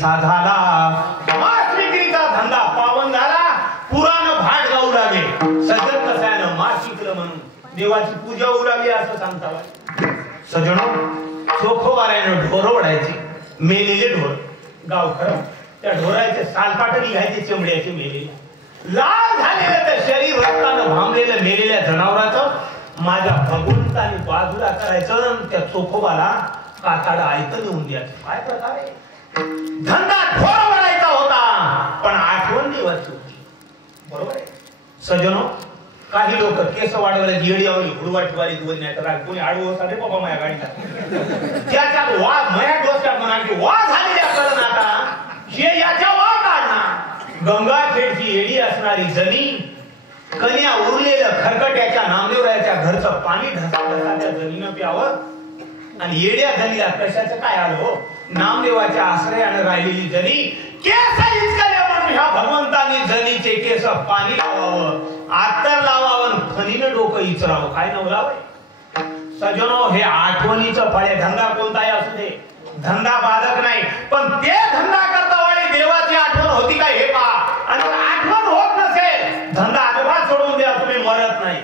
नाहीसा झाला, मांस विक्रीचा धंदा पावन झाला, पुराण भाट गाऊ लागे. सजन कसायनं मांस विकलं म्हणून देवाची पूजा होऊ लागली असं सांगता. सजनो, चोखोबारायनं ढोरं ओढायची, मेलेले ढोर गाव खरं, त्या ढोराचे सालपाट निघायचे चमड्याचे मेलेले, लाल झालेलं त्या शरीर रक्तानं भांबलेलं मेलेल्या जनावराचं माझ्या भगवंताने बाजूला करायचं, त्या चोखोबाला काताडा आयतं नेऊन द्यायचं. काय प्रकारे धंदा ढोर बनायचा होता, पण आठवण देवाची होती. बरोबर आहे सजनो. काही लोक केस वाढवायला येडीवाली हुडवाटवाली बोलण्यात कोणी आडवं होता रे बाबा माझ्या गाडीचा, त्याच्यात वाघ माझ्या डोक्यात म्हणा की वाघ झालेल्या कळण आता हे याच्या वाघ काढणार. गंगाखेडची येडी असणारी जमीन, कन्या उरलेलं खरकट्याच्या नामदेवरायाच्या घरचं पाणी ढसा ढसा त्या जमीनं प्यावं, आणि येड्या जमीला कशाचं काय आलं हो. नामदेवाच्या आश्रयाने राहिलेली जनी केस इचकल्या म्हणून ह्या भगवंतानी जनीचे केस पाणी लावावं, आत्तर लावावं, फणीनं डोकं इचरावं. काय नवलावं सजनो. हे आठवणीचं फळ आहे. धंदा कोणताही असू दे, धंदा बाधक नाही, पण ते धंदा करता वाली देवाची आठवण होती का हे पहा. आणि आठवण होत नसेल, धंदा अजिबात सोडून द्या, तुम्ही मरत नाही.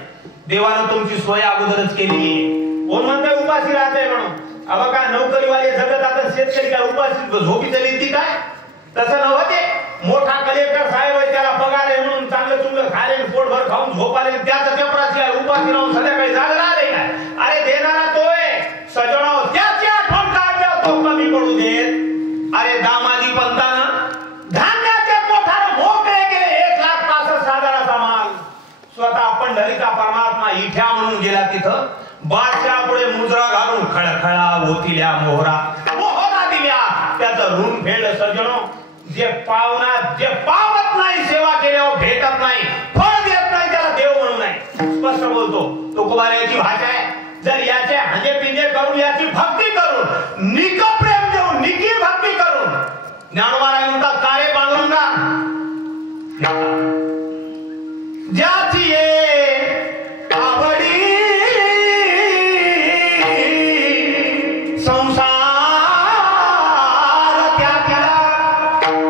देवानं तुमची सोय अगोदरच केली आहे. कोण म्हणतंय उपाशी राहते म्हणून. अबा काय नोकरीवाले जगत आता शेतकरी काय उपाशी झोपी चालली ती काय? तसं नव्हते. मोठा कलेक्टर साहेब आहे, त्याला पगार आहे म्हणून चांगलं चुंगलं खाले, पोटभर खाऊन झोपाले, त्याचं चपराशी आहे, उपाशी राहून संध्याकाळी जागला आले काय? अरे देणारा तोय सजनो, त्याची आठवण काढल्या तो कमी पडू देत. अरे दामाजी पंतानं धान्याचे मोठार मोकळे केले, 1,65,000चा माल. स्वतः पंढरीचा परमात्मा इठ्या म्हणून गेला तिथं, बादशाह पुढे मुजरा घालून खळखळा होतील्या मोहरा दिल्या. त्याचं ऋण फेड सजनो. जे पावत नाही, सेवा केल्यावर भेटत नाही, फळ देत नाही, त्याला देव म्हणून नाही. स्पष्ट बोलतो तुकोबारायाची भाषा आहे. जर याचे हंजे पिंजे करून, याची भक्ती करून, निक प्रेम देऊन, निकी भक्ती करून, ज्ञानोबा म्हणतात का रे पांडुरंगा, ज्याची आवडी संसार त्या केला,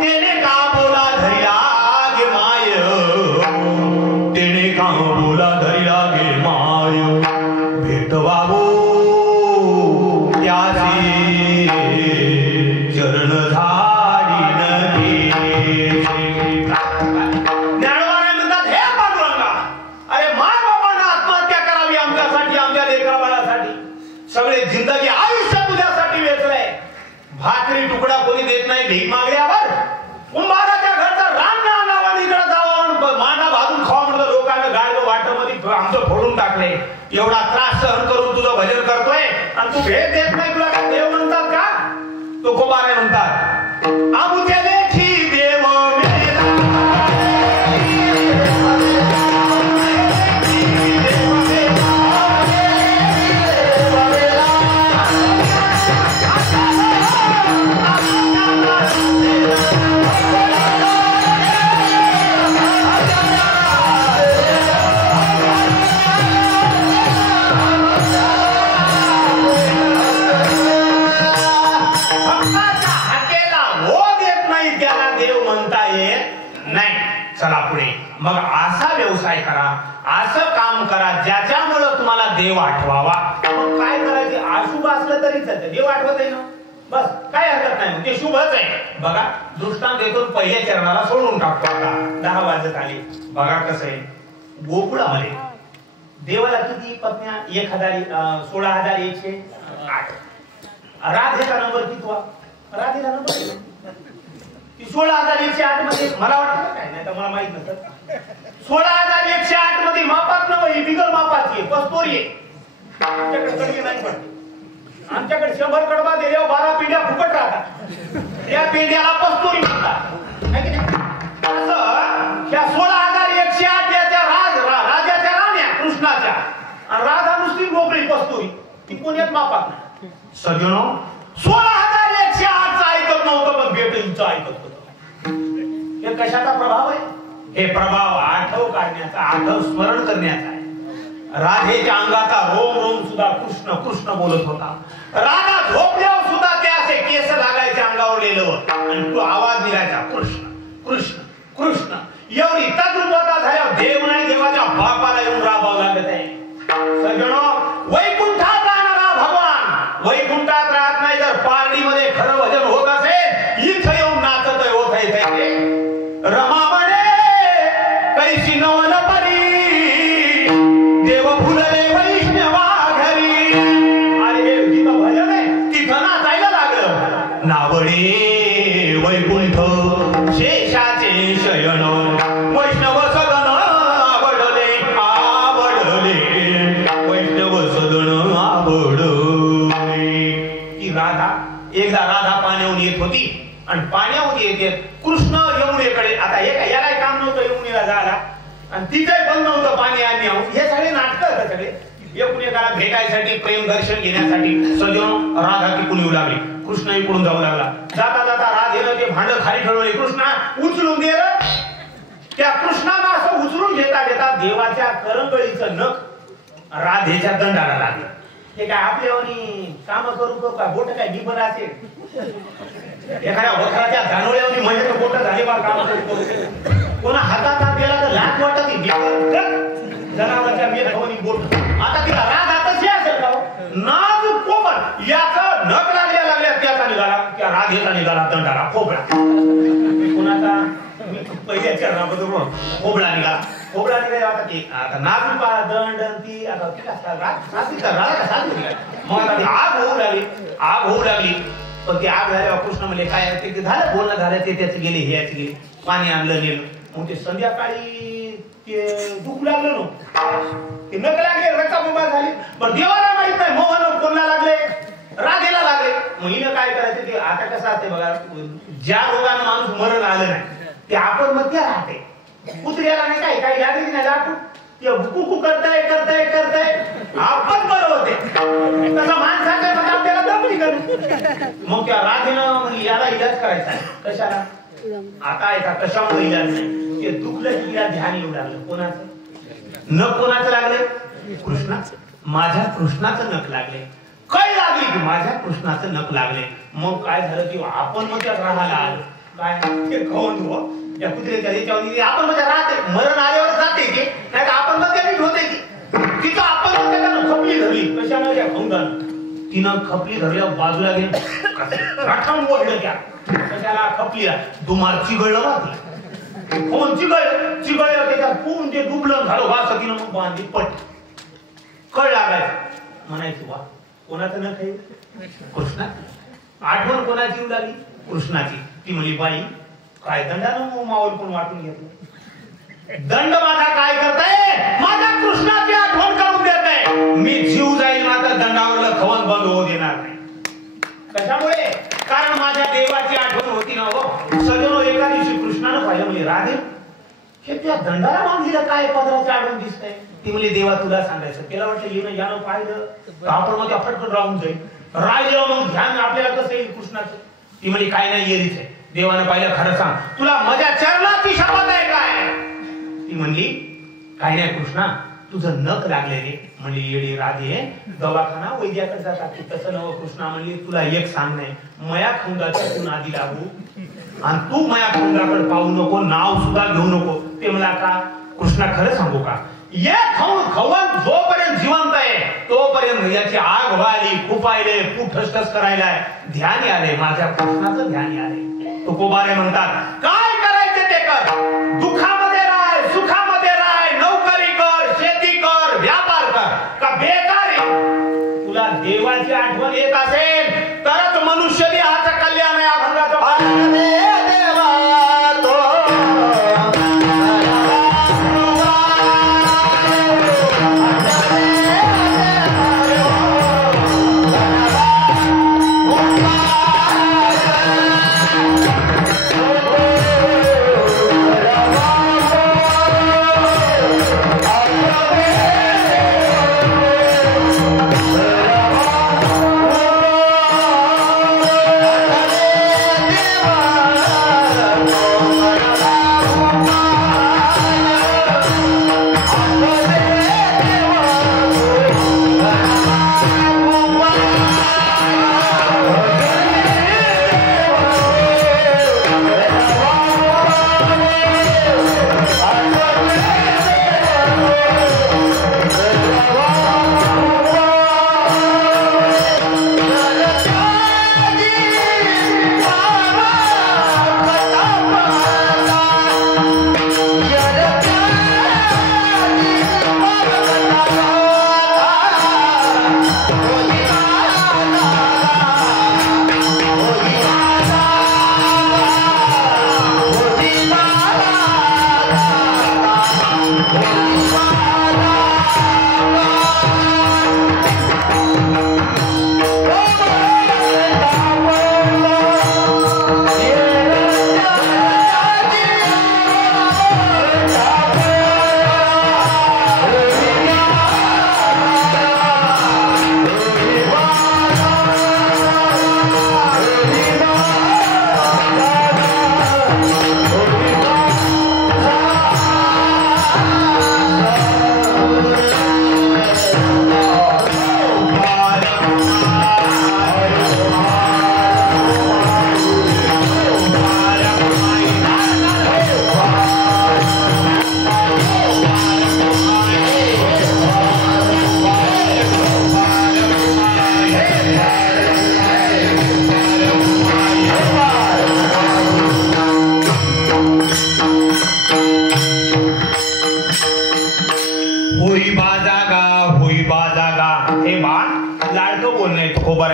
तेने का बोला धरी लागे माय, तेने का बोला धरी लागे माय, भेटवावो त्याचे चरण झाडी नदी. ज्ञानोबा म्हणतात हे पांडुरंगा, अरे माय बाबांना आत्महत्या करावी आमच्यासाठी, आमच्या लेकरा बाळासाठी, सगळे जिंदगी आयुष्य तुझ्यासाठी वेचलंय. भाकरी तुकडा कोणी देत नाही भीक मागल्यावर. कुंभाराच्या घरचा रान नावाने इकडे जावं, मांडा भाजून खावा म्हणलं लोकांना गाडलं वाटमध्ये आमचं फोडून टाकले. एवढा त्रास सहन करून तुझं भजन करतोय आणि तू भेट देत नाही, तुला काय देव म्हणतात का? तो कुंभार म्हणतात आमुच्या लेखी देव मग असा व्यवसाय करा, असं काम करा ज्याच्यामुळे तुम्हाला देव आठवावा. मग काय करायचे? अशुभ असलं तरी चालतं, देव आठवत आहे ना, बस काय हरकत नाही, ते शुभच आहे. बघा दृष्टांत देतो, पहिल्या चरणाला सोडून टाकतो. आता 10 वाजत आले. बघा कसं आहे, गोकुळामध्ये देवाला किती पत्न्या? 16,108. राधेचा नंबर किती? राधेला नंबर 16,108 मध्ये मला वाटतं काय नाही तर मला माहित नसतं. 16,108 मध्ये मापात नव्हे, बिगर मापाची कस्तुरी आहे. आमच्याकडे कडे नाही पडते. आमच्याकडे 100 कडबा दिल्यावर 12 पिंड्या फुकट राहतात. त्या पिंड्याला कस्तुरी म्हणतात. असं ह्या 16,108 याच्या राजाच्या राण्या कृष्णाच्या, आणि राधा नुसती मोकळी कस्तुरी, ती कोण मापात नाही. सजनो 16,108 ऐकत नव्हतं, पण भेटेचं ऐकत होतं. हे कशाचा प्रभाव आहे? हे प्रभाव आठव काढण्याचा, आठव स्मरण करण्याचा आहे. राधेच्या अंगाचा रोम रोम सुद्धा कृष्ण कृष्ण बोलत होता. राधा झोपल्यावर सुद्धा ते असे केस लागायचे अंगावर. तोंडावर लिहिलं आणि तू आवाज निघायचा कृष्ण कृष्ण कृष्ण. एवढी तत्वता झाल्या देव नाही देवाच्या बापाला येऊन राबावं लागत आहे. सज्जनो, वैकुंठात राहणारा भगवान वैकुंठात राहत नाही. जर पारडीमध्ये खरं भजन होत असेल इथं येऊन नाचत होत आहे. रमामणे कैसी नवल परी देव फुलले वैष्णवा घरी. अरे जिथं भजन आहे तिथं नाचायला लागलं. नावडे वैकुंठ शेषाचे शयन वैष्णव सदन आवडले आवडले वैष्णव सदन आवडले. ती राधा एकदा राधा पाण्याहून येत होती आणि पाण्याहून येते कृष्ण यमुनेकडे. आता हे काय याला काम नव्हतं यमुनेला जायला आणि तिथे बंद नव्हतं पाणी आणि हे सगळे नाटक होतं. सगळे यमुनेला भेटायसाठी प्रेम दर्शन घेण्यासाठी सजन राधा तिकडून येऊ लागली. कृष्ण इकडून जाऊ लागला. जाता जाता राधेनं ते भांड खाली ठेवले. कृष्णा उचलून दे. त्या कृष्णाला असं उचलून घेता घेता देवाच्या करंगळीचं नख राधेच्या दंडाला लागलं. हे काय आपल्यावनी काम करू का बोट काय निबर असेल एखाद्या वखराच्या जानोळ्यावनी म्हणजे बोट झाले बा काम करू. कोणा हातात हात गेला तर लाट वाटत जनावरांच्या मेघावनी बोट. आता तिला राग आताशी असेल का नाग कोमल याचा नख लागल्या त्याचा निघाला त्या राधेचा निघाला दंडाला खोबळा. कोणाचा पहिल्या चरणाबद्दल खोबळा निघाला. खोबळा निघाला. आता ते आता नाग दंड ती आता मग आता ती आग होऊ लागली. आग होऊ लागली. पण ती आग झाल्यावर कृष्ण म्हणजे काय ते झालं बोलणं झालं ते त्याचे गेले हे याचे गेले. पाणी आणलं नेलं. मग ते संध्याकाळी ते दुख लागलं ते नक लागले रक्ताबंबाळ झाली. पण देवाला माहित नाही मोहन कोणला लागले राधेला लागले. मग हिनं काय करायचं ते आता कसं असते बघा ज्या रोगानं माणूस मरण आलं नाही ते आपण मध्ये राहते. कुत्र्याला नाही काय काही लागली नाही आपण ते हुकू करताय करताय करताय आपण बरं होते. तसं माणसाचं म्हणजे आपल्याला दमली करू. मग त्या राधेनं म्हणजे याला इलाज करायचा कशाला आता ऐका कशामुळे इलाज नाही ते दुखलं तिला ध्यान येऊ लागलं. कोणाचं नख कोणाचं लागले कृष्णाचं. माझ्या कृष्णाचं नख लागले. काय लागली की माझ्या कृष्णाचं नख लागले. मग काय झालं की आपण मग त्यात राहायला आलो. काय ते खाऊन या कुत्र्याच्या याच्यावर आपण मध्ये राहते. मरण आल्यावर जाते की नाही आपण मध्ये नीट होते की तिथं आपण मध्ये त्यानं खपली धरली. कशामुळे त्या खाऊन तिनं खपली धरल्यावर बाजूला गेली राठावून ओढलं त्या कशाला खपली दुमार चिघळलं वाटलं. कोण चिघळलं त्याच्यात पूर्ण ते डुबलं झालं वास तिनं मग बांधली पट कळ लागायचं म्हणायची वा कोणाचं न काही कृष्णा. आठवण कोणाची येऊ लागली कृष्णाची. ती म्हणली बाई काय दंडानं मावळ कोण वाटून घेतलं. दंड माझा काय करताय माझ्या कृष्णाची आठवण करून देत आहे. मी जीव जाईल मात्र दंडावरलं खवन बंद होऊ देणार नाही. कशामुळे कारण माझ्या देवाची आठवण होती ना हो. सजनो एका दिवशी कृष्णानं पाहिलं म्हणजे राधे हे त्या दंडाला बांधलेलं काय पदराचं आढळून दिसतंय. ती म्हणजे देवा तुला सांगायचं. त्याला वाटलं येणं यानं पाहिलं आपण मग फटकन राहून जाईल. राहिलं मग ध्यान आपल्याला कसं येईल कृष्णाचं. ती म्हणजे काय नाही येरीच आहे. देवानं पाहिलं खरं सांग तुला माझ्या चरणाची शपथ आहे काय. ती म्हणली काय नाही कृष्णा तुझं नख लागले रे. म्हणली येडी राधे दवाखाना वैद्याकडे जातात तसं नव. कृष्णा म्हणली तुला एक सांग नाही मया खंडाच्या तू नादी लागू आणि तू मया खंडाकडे पाहू नको नाव सुद्धा घेऊ नको. ते मला का कृष्णा खरं सांगू का ये खवन जोपर्यंत जिवंत आहे तोपर्यंत याची आग व्हायली खुपायले खूप ठसठस करायला ध्यान आले माझ्या कृष्णाचं ध्यान आले. तुकोबारे म्हणतात काय करायचे ते कर. दुःखामध्ये राह सुखामध्ये राह नोकरी कर शेती कर व्यापार कर का बेकारी. तुला देवाची आठवण येत असेल तरच मनुष्य देहाचं कल्याण आहे. अभंगाचं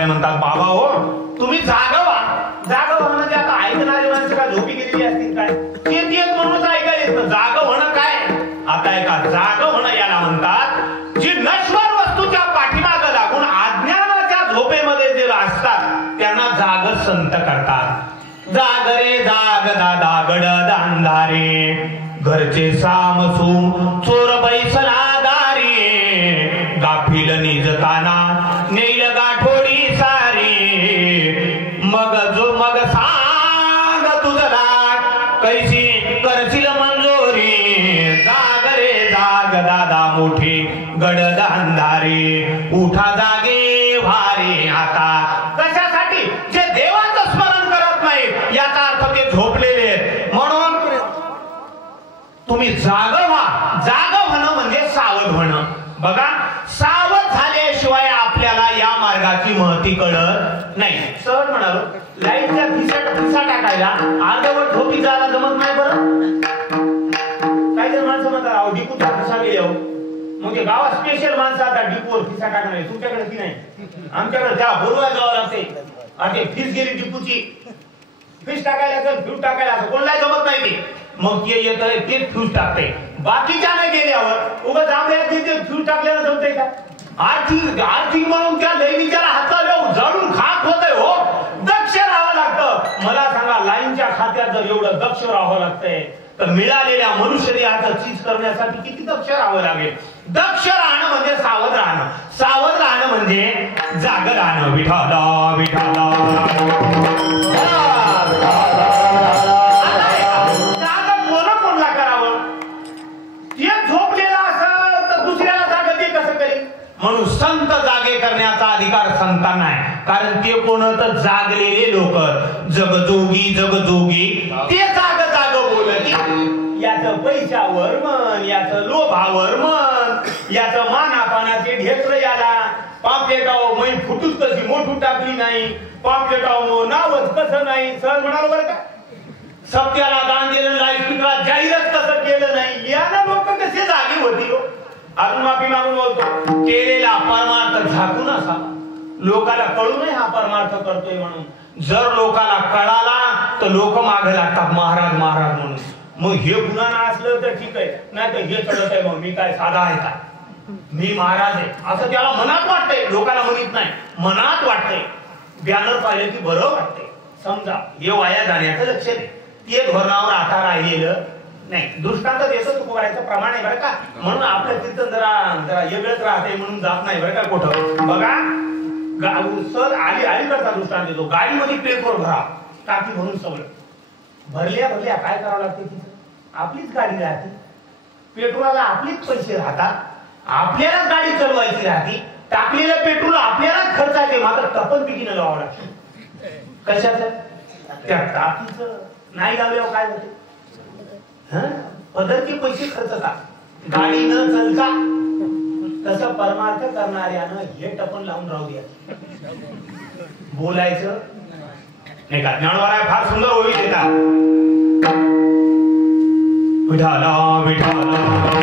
म्हणतात बाबा हो तुम्ही जागवा जागवा म्हणजे आता ऐकणारी माणसं का झोपी गेलेली असतील काय ते म्हणून ऐकायला येतं जाग होणं काय आता एका जाग होणं याला म्हणतात जी नश्वर वस्तूच्या पाठीमागे लागून अज्ञानाच्या झोपेमध्ये जे असतात त्यांना जाग संत करतात जाग रे जाग दादा गडद अंधारे घरचे सामसूम चोर बैसला दारी गाफील निजताना नेल गाठोडी सारी मग सांग तुझला कैसी करशील मंजोरी जाग रे जाग दादा मोठी गडद अंधारी उठा जागे भारी आता कशासाठी जे देवाचं स्मरण करत नाही याचा अर्थ ते झोपलेले म्हणून तुम्ही जाग व्हा जाग होणं म्हणजे सावध होणं बघा सावध झाल्याशिवाय आपल्याला या मार्गाची महती कळत नाही सहज म्हणालो लाईटच्या खिसा टाकायला अर्धवट झोपी जायला जमत नाही बरं काही जण माणसं म्हणतात अहो डिपूचा खिसा गेले मग ते गावात स्पेशल माणसं आता डिपूवर खिसा टाकणार आहे तुमच्याकडे की नाही आमच्याकडे त्या बोलवा जावं लागते आणि फीस गेली डिपूची फीस टाकायला फ्यूज टाकायला कोणाला जमत नाही ते मग ते येत ते फ्यूज टाकते बाकीच्या नाही गेल्यावर उगाच आपल्याला ते फ्यूज टाकल्याला जमतंय का आर्थिक म्हणून त्या लैनीच्या हाताला जळून खाक होतंय हो दक्ष राहावं लागतं मला सांगा लाईनच्या खात्यात जर एवढं दक्ष राहावं लागतंय तर मिळालेल्या मनुष्य देहाचं चीज करण्यासाठी किती दक्ष राहावं लागेल दक्ष राहणं म्हणजे सावध राहणं म्हणजे जाग राहणं विठाला विठाला म्हणून संत जागे करण्याचा अधिकार संतांना आहे कारण ते कोण तर जागलेले लोक जगजोगी ते जाग बोलत याचं पैशावर मन याचं लोभावर मन याचं मानापानाचे ढेकळ याला पापलेटाव मै फुटूच कशी मोठू टाकली नाही पापलेटाव नावच कसं नाही सहज म्हणाल बरं का सत्याला दान दिलं लाईफला जाहीरच कसं केलं नाही याला लोक कसे जागे होती अजून माफी मागून बोलतो केलेला परमार्थ झाकून असावा लोकाला कळू नये हा परमार्थ करतोय म्हणून जर लोकाला कळाला तर लोक मागे लागतात महाराज म्हणून मग हे गुन्हा असलं तर ठीक आहे नाही तर हे चढत आहे मग मी काय साधा आहे का मी महाराज आहे असं त्याला मनात वाटतंय लोकाला म्हणत नाही मनात वाटतंय बॅनर पाहिलं की बरं वाटतंय समजा हे वाया जाण्याचं लक्ष दे ते धोरणावर आता राहिलेलं नाही दृष्टांत देतो तू करायचं प्रमाण आहे बरं का म्हणून आपलं तिथं जरा वेगळंच राहते म्हणून जात नाही बरं का कुठं बघा सर अलीकडचा दृष्टांत देतो गाडीमध्ये पेट्रोल भरा टाकी भरून सगळं भरल्या काय करावं लागते तिथं आपलीच गाडी राहते पेट्रोलला आपलीच पैसे राहतात आपल्यालाच गाडी चालवायची राहते टाकलेलं पेट्रोल आपल्यालाच खर्चायचे मात्र टपनपिकीनं लावावं लागतं कशाचं त्या टाकीचं नाही लावल्यावर काय होते पदरचे पैसे खर्चतात गाडी न चलता तसं परमार्थ करणाऱ्यानं हे टपन लावून राहू द्या बोलायचं नाही का ज्ञानवारा फार सुंदर ओवी देतात विठाला विठाला